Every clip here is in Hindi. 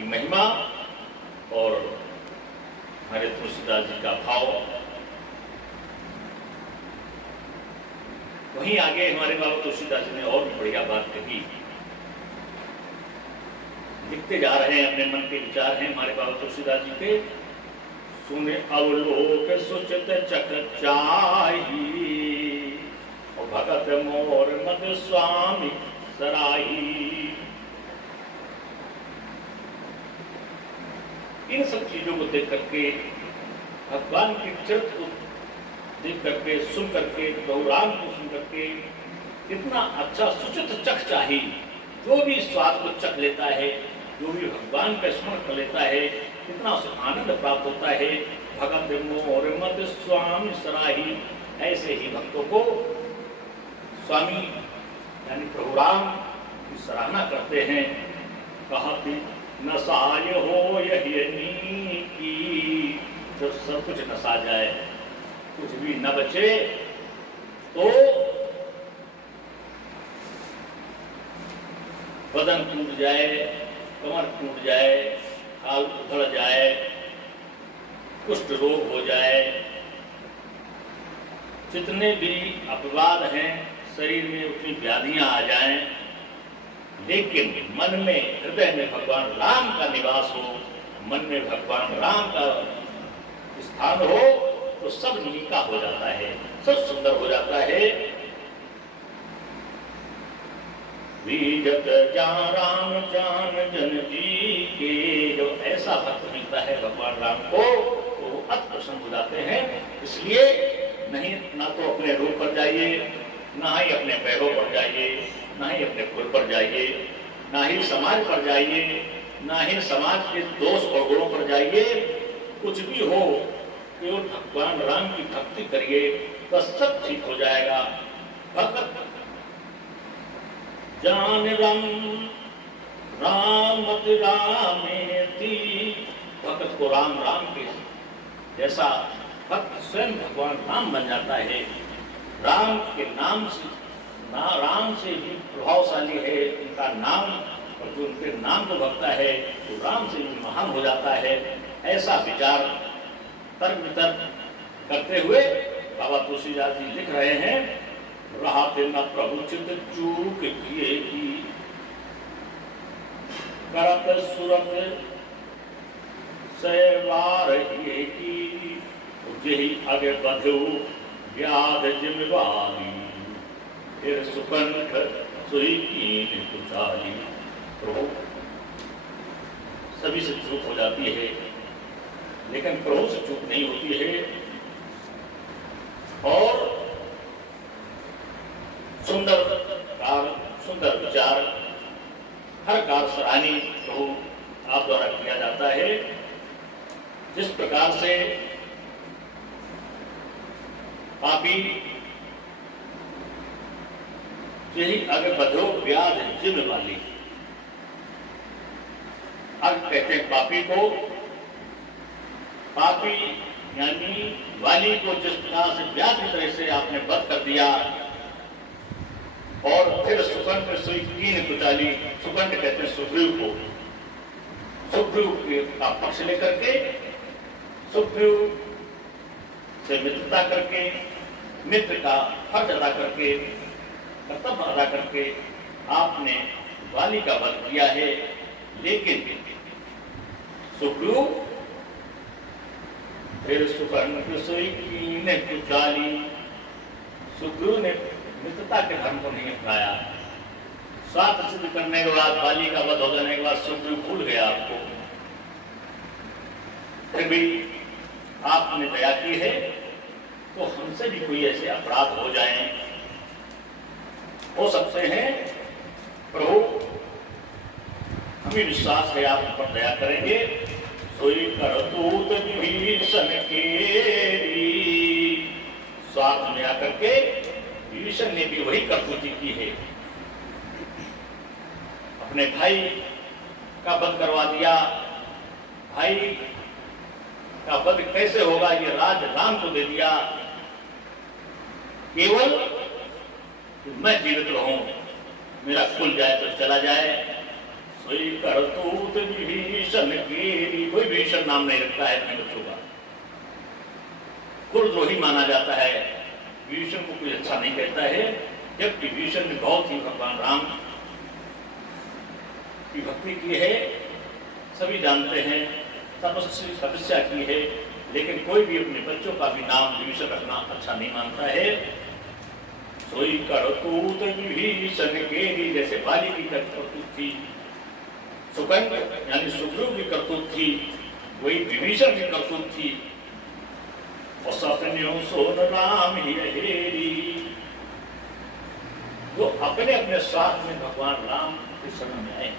की महिमा और हमारे तुलसीदास जी का भाव। वहीं आगे हमारे बाबा तुलसीदास जी ने और भी बढ़िया बात कही। लिखते जा रहे हैं, अपने मन के विचार हैं हमारे बाबा तुलसीदास जी के। सुने अवलोक सुचित चक चाही, और भगत मोर मद स्वामी सराही। इन सब चीजों को देख करके, भगवान के चरित्र को देख करके, सुन करके, प्रभु राम को सुन करके इतना अच्छा सुचित चख चाहिए। जो भी स्वाद को चख लेता है, जो भी भगवान का स्मरण कर लेता है, इतना उसे आनंद प्राप्त होता है। भगत मोर मद स्वामी सराही, ऐसे ही भक्तों को स्वामी यानी प्रभु राम की सराहना करते हैं। कहती नसाय हो यही की, जब सब कुछ नसा जाए, कुछ भी न बचे, तो बदन टूट जाए, कमर टूट जाए, हाल उधड़ जाए, कुष्ठ रोग हो जाए, जितने भी अपवाद हैं शरीर में उतनी व्याधियां आ जाएं, लेकिन मन में, हृदय में भगवान राम का निवास हो, मन में भगवान राम का स्थान हो, तो सब नीका हो जाता है, सब सुंदर हो जाता है। बीजत जान राम जान जन जी के, जो ऐसा भक्त मिलता है भगवान राम को, तो वो अति प्रसन्न हो जाते हैं। इसलिए नहीं, ना तो अपने रूप पर जाइए, ना ही अपने वैभव पर जाइए, ना ही अपने कुल पर जाइए, ना ही समाज पर जाइए, ना ही समाज के दोष और गुणों पर जाइए। कुछ भी हो, केवल भगवान राम की भक्ति करिए, बस सब ठीक हो जाएगा। भक्त जान राम राम रामेति, भक्त को राम राम के जैसा भक्त स्वयं भगवान राम बन जाता है। राम के नाम से, राम से भी प्रभावशाली है उनका नाम, और जो उनके नाम को भक्ता है तो राम से भी महान हो जाता है। ऐसा विचार तर्क वितर्क करते हुए बाबा तुलसीदास जी लिख रहे हैं। रहते न प्रभु चित चूक किए की, करत सुरत सैवार ये की, जेहि आगे बढ़ो व्याध जिम्मेवारी, फिर सुकंठ सुई कीन कुचाली। प्रभु सभी से चूक हो जाती है, लेकिन प्रभु से चूक नहीं होती है। और सुंदर कार, सुंदर विचार, हर कार सराहनीय प्रभु आप द्वारा किया जाता है। जिस प्रकार से पापी यही अगर बधो व्याध जिम्म वाली, अब कहते हैं पापी को, पापी यानी वाली को जिस प्रकार से व्याध की तरह से आपने वध कर दिया, और फिर सुकंठ सुई कीन कुचाली, सुकंठ कहते हैं सुग्रीव को, सुग्रीव का पक्ष लेकर के, सुग्रीव से मित्रता करके, मित्र का फर्ज अदा करके, कर्तव्य अदा करके आपने वाली का वध किया है। लेकिन सुग्रीव फिर सुकंठ सुई कीन कुचाली, सुग्रीव ने मित्रता के धर्म को नहीं अपनाया। स्वार्थ सिद्ध करने के बाद, वाली का वध हो जाने के बाद सुग्रीव भूल गया आपको। फिर भी आपने दया की है, तो हमसे भी कोई ऐसे अपराध हो जाएं, हो सकते हैं प्रभु, हमें विश्वास है आप पर दया करेंगे। सोई करतूत विभीषण केरी, स्वार्थ में आकर के विभीषण ने भी वही करतूती की है, अपने भाई का वध करवा दिया। भाई का वध कैसे होगा, ये राज राम को दे दिया, केवल कि मैं जीवित रहूं, मेरा कुल जाए तो चला जाए। सोई करतूत विभीषण केरी। कोई भीषण नाम नहीं रखता है अपने बच्चों का, कुलद्रोही माना जाता है, विभीषण को कोई अच्छा नहीं कहता है। जबकि विभीषण ने बहुत ही भगवान राम की भक्ति की है, सभी जानते हैं, तपस्या की है, लेकिन कोई भी अपने बच्चों का भी नाम विभीषण रखना अच्छा नहीं मानता है। सोई करतूत विभीषण केरी, जैसे बाली की करतूत थी, सुकंद यानी सुग्रीव की करतूत थी, वही विभीषण की करतूत थी। और सपन्यों सोन राम ही हेरी, जो अपने अपने स्वार्थ में भगवान राम के शरण में आए।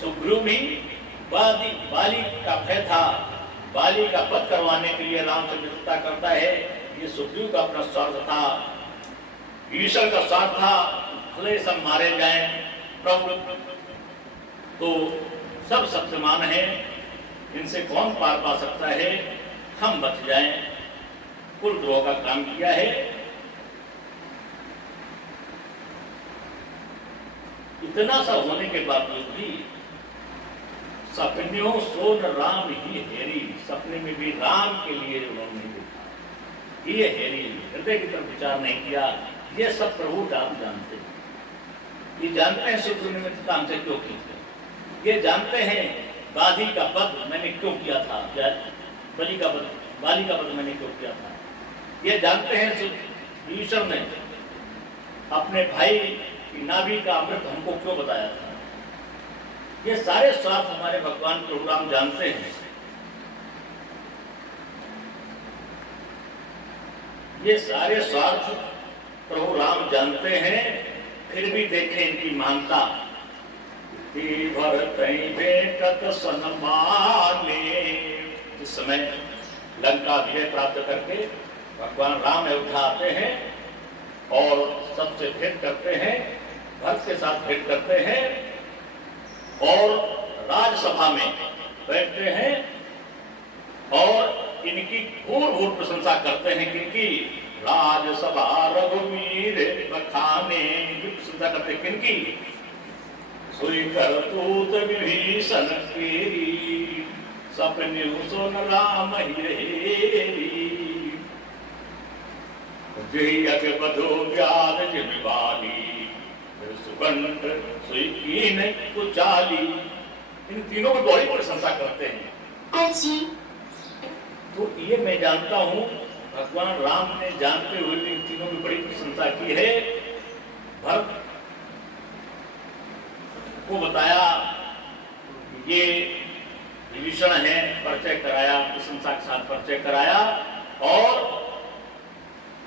सुग्रीव भी बाली का भय था, बाली का वध करवाने के लिए राम से मित्रता करता है, ये सुग्रीव का अपना स्वार्थ था। विभीषण का स्वार्थ था भले सब मारे जाएं, प्रभु तो सब शक्तिमान है, इनसे कौन पार पा सकता है, हम बच जाएं, कुलद्रोह का काम किया है। इतना सा होने के बावजूद भी सपन्यों सोन राम ही हेरी, सपने में भी राम के लिए उन्होंने नहीं देखा, ये हेरी, हृदय की तरफ विचार नहीं किया। ये सब प्रभु राम जानते हैं, ये जानते हैं सुग्रीव ने मित्रता हमसे क्यों की थी, ये जानते हैं बाली का वध मैंने क्यों किया था, बाली का वध मैंने क्यों किया था, ये जानते हैं विभीषण ने अपने भाई की नाभि का अमृत हमको क्यों बताया था। ये सारे स्वार्थ हमारे भगवान प्रभु राम जानते हैं, ये सारे स्वार्थ प्रभु राम जानते हैं, फिर भी देखें इनकी महानता। भेंटत सन्माने, जिस समय लंका विजय प्राप्त करके भगवान राम अयोध्या आते हैं और सबसे भेंट करते हैं, भक्त के साथ भेंट करते हैं और राजसभा में बैठते हैं और इनकी भूल प्रशंसा करते हैं, क्योंकि राजसभा रघुवीर बखाने की प्रशंसा करते किनकी, सोई करतूत विभीषण केरी, सपन्यों सोन राम ही हेरी। जही अग बधो व्याध जिम बाली, सुगंध सोई कीन कुचाली। इन तीनों को बड़ी प्रशंसा करते हैं। तो ये मैं जानता हूँ भगवान राम ने जानते हुए भी इन तीनों की बड़ी प्रशंसा की है। भक्त को बताया ये विभीषण है, परिचय कराया, प्रशंसा के साथ परिचय कराया, और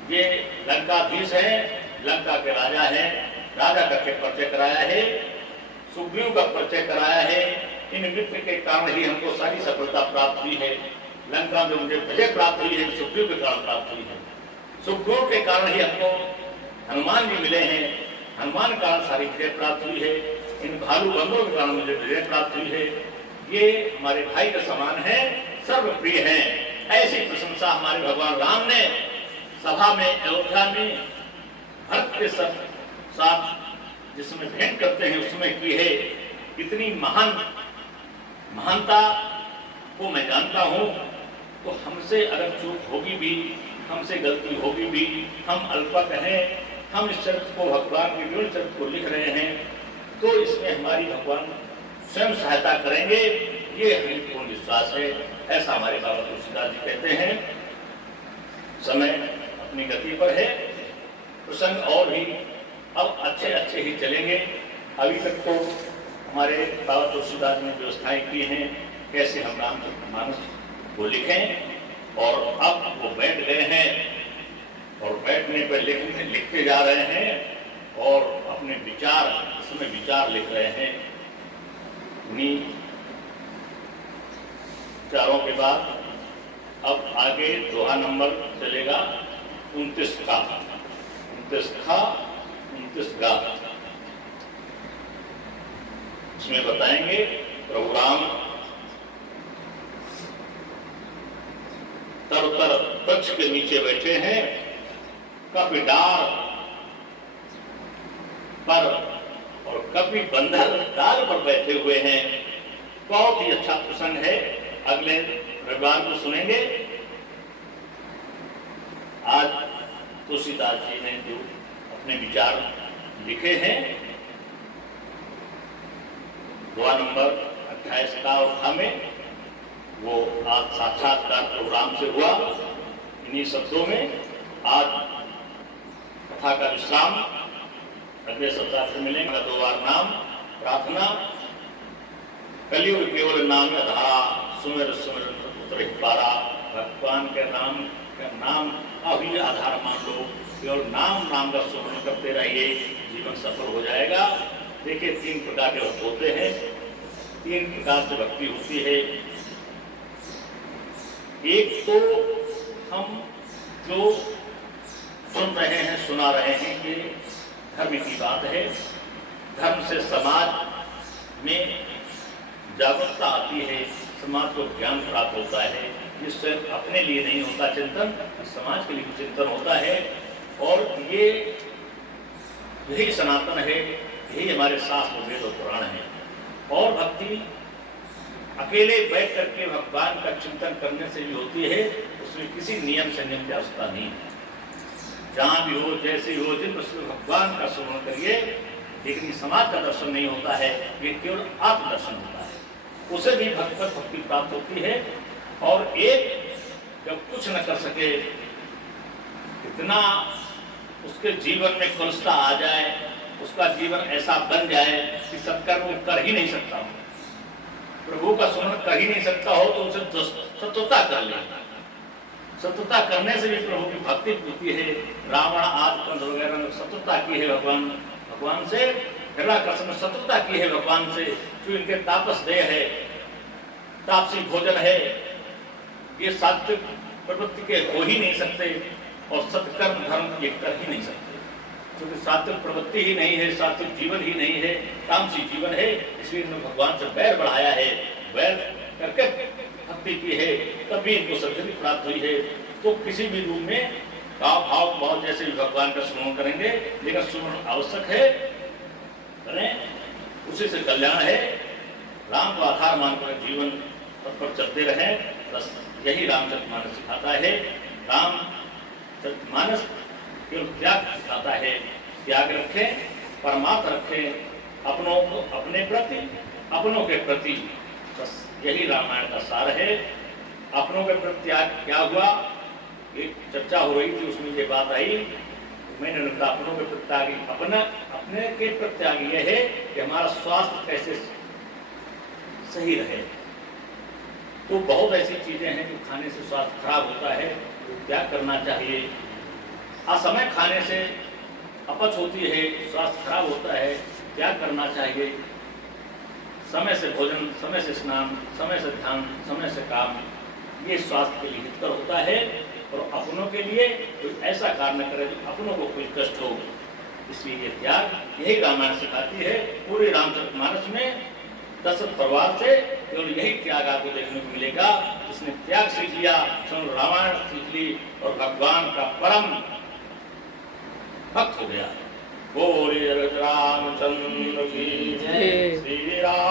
ये लंकाधीश है, लंका के राजा है, राजा करके परिचय कराया है, सुग्रीव का परिचय कराया है। इन मित्र के कारण ही हमको सारी सफलता प्राप्त हुई है, लंका में मुझे विजय प्राप्त हुई है, सुग्रीव के कारण प्राप्त हुई है, सुग्रीव के कारण ही हमको हनुमान जी मिले हैं, हनुमान के कारण सारी विजय प्राप्त हुई है, इन भालू बंदरों के कारण मुझे विजय प्राप्त हुई है, ये हमारे भाई के समान है, सर्वप्रिय है। ऐसी प्रशंसा हमारे भगवान राम ने सभा में अयोध्या में भक्त के साथ जिसमें भेंट करते हैं उसमें की है। इतनी महानता को मैं जानता हूँ, तो हमसे अगर चूक होगी भी, हमसे गलती होगी भी, हम अल्पक हैं, हम इस चरित्र को भगवान के विभिन्न चरित्र को लिख रहे हैं, तो इसमें हमारी भगवान स्वयं सहायता करेंगे, ये हमें पूर्ण विश्वास है। ऐसा हमारे बाबा तुलसीदास जी कहते हैं। समय अपनी गति पर है, प्रसंग और भी अब अच्छे ही चलेंगे। अभी तक तो हमारे बाबा तुलसीदास ने व्यवस्थाएं की हैं कैसे हम रामचरितमानस को लिखें, और अब वो बैठ गए हैं और बैठने पर लिखते जा रहे हैं और अपने विचार इसमें विचार लिख रहे हैं। उन्हीं विचारों के बाद अब आगे दोहा नंबर चलेगा 29 का, 29 का 29 गा। इसमें बताएंगे प्रभु राम तर वृक्ष के नीचे बैठे हैं, कभी डार पर और कपि बंधन डाल पर बैठे हुए हैं। बहुत ही अच्छा प्रसंग है, अगले रविवार को सुनेंगे। आज तुलसीदास जी ने जो अपने विचार लिखे हैं, दुआ नंबर 28 का औरथा में, वो आज साक्षात्कार प्रोग्राम से हुआ। इन्हीं शब्दों में आज कथा का विश्राम, अगले सप्ताह से मिलेंगे। दो बार नाम प्रार्थना, कलियुग केवल नाम आधारा, सुमिर सुमिर उतर पारा। भगवान के नाम का नाम अभी आधार मान लो, केवल नाम नाम का सुमरण करते रहिए, जीवन सफल हो जाएगा। देखिए 3 प्रकार के भक्त होते हैं, 3 प्रकार से भक्ति होती है। एक तो हम जो सुन रहे हैं, सुना रहे हैं कि धर्म की बात है, धर्म से समाज में जागरूकता आती है, समाज को ज्ञान प्राप्त होता है, जिससे अपने लिए नहीं होता चिंतन, समाज के लिए चिंतन होता है। और ये यही सनातन है, यही हमारे शास्त्र वेद और पुराण है। और भक्ति अकेले बैठ करके भगवान का चिंतन करने से भी होती है, उसमें किसी नियम संयम की आवश्यकता नहीं है। जहाँ भी हो, जैसे हो, जिन उसमें भगवान का स्मरण करिए, लेकिन समाज का दर्शन नहीं होता है, ये केवल आत्मदर्शन होता है। उसे भी भक्ति प्राप्त होती है। और एक जब कुछ न कर सके, इतना उसके जीवन में कलुषता आ जाए, उसका जीवन ऐसा बन जाए कि सत्कर्म वो कर ही नहीं सकता हो, प्रभु का स्मरण कर ही नहीं सकता हो, तो उसे सत्वता कर लेता। सत्वता करने से भी प्रभु की भक्ति होती है। रावण आदि कंस वगैरह ने सत्वता की है भगवान से, हिरण्याकश्यप ने सत्वता की है भगवान से, जो इनके तापस देह है, तापसी भोजन है, ये सात्विक प्रवृत्ति के हो ही नहीं सकते, और सत्कर्म धर्म ये कर ही नहीं सकते, क्योंकि सात्विक प्रवृत्ति ही नहीं है, सात्विक जीवन ही नहीं है, तामसी जीवन है। इसलिए इन्होंने भगवान से बैर बढ़ाया है, बैर करके भक्ति की है, तभी इनको सद्गति प्राप्त हुई है। तो किसी भी रूप में भाव भाव जैसे भी भगवान का स्मरण करेंगे, लेकिन स्मरण आवश्यक है, करें, उसी से कल्याण है। राम को आधार मानकर जीवन पथ पर चलते रहें, बस यही रामचरितमानस सिखाता है। रामचरितमानस केवल त्याग सिखाता है, त्याग रखें, परमार्थ रखें, अपनों को अपने प्रति, अपनों के प्रति, बस यही रामायण का सार है। अपनों के प्रति त्याग क्या हुआ, एक चर्चा हो रही थी, उसमें ये बात आई, मैंने उनका अपनों के प्रति त्याग, अपने के प्रति त्याग ये है कि हमारा स्वास्थ्य कैसे सही रहे। तो बहुत ऐसी चीजें हैं जो खाने से स्वास्थ्य खराब होता है, तो त्याग करना चाहिए। असमय खाने से अपच होती है, स्वास्थ्य खराब होता है, त्याग करना चाहिए। समय से भोजन, समय से स्नान, समय से ध्यान, समय से काम, ये स्वास्थ्य के लिए हितकर होता है। और अपनों के लिए कोई ऐसा कार्य न करे जो अपनों को कोई कष्ट हो, इसलिए ये त्याग, यही रामायण सिखाती है। पूरे रामचरितमानस में दशरथ परिवार से केवल यही त्याग आपको देखने को मिलेगा। जिसने त्याग सीख लिया, रामायण सीख ली और भगवान का परम भक्त हो गया। बोले रामचंद्र की जय। श्री राम।